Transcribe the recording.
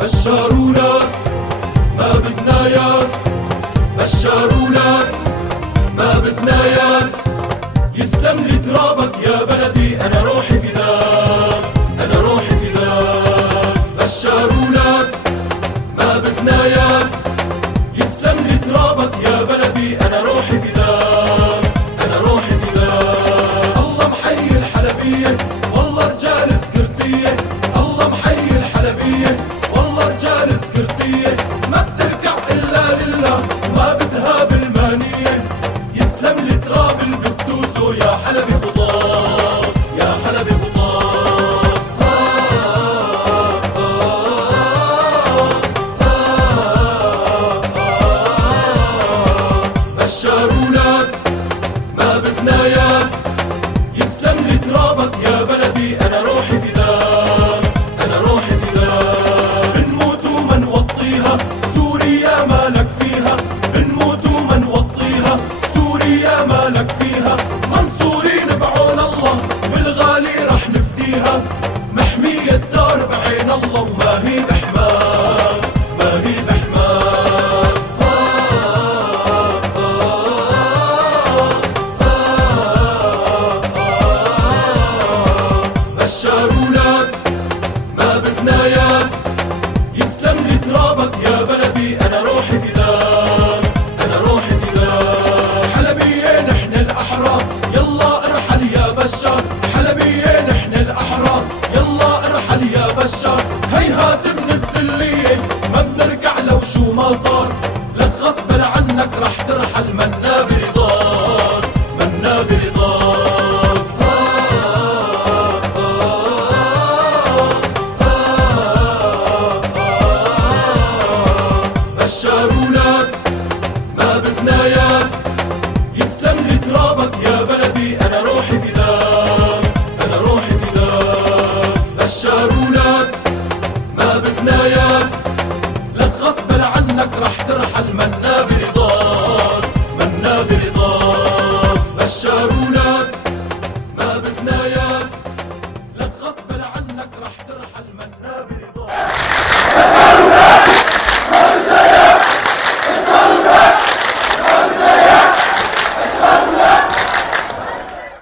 بشرونا ما بدنا ياك، بشرونا ما بدنا ياك، يسلم لي ترابك يا بلدي، أنا روحي فداك، أنا روحي فداك. بشرونا ما بدنا ياك، يسلم لي ترابك يا بلدي، أنا روحي فداك، أنا روحي فداك. الله محيي الحلبية والله رجال سكرتية، الله محيي الحلبية والله رجال سكرتية، ما بتركع إلا لله وما بتهاب المانية، يسلم لي تراب اللي بتدوسه يا حلبي خضار، يا حلبي خضار. بشرونا ما بدنا ياك، يسلم لي ترابك يا بلدي، أنا روحي فداك، أنا روحي فداك. بنموت وما نوطيها سوريا مالك فيها، بنموت وما نوطيها سوريا مالك فيها، منصورين بعون الله بالغالي رح نفديها، محمية الدار بعين الله وما هي بحماك، ما هي بحماك. بشرونا ما بدنا ياك، يسلم لي ترابك يا بلدي، أنا روحي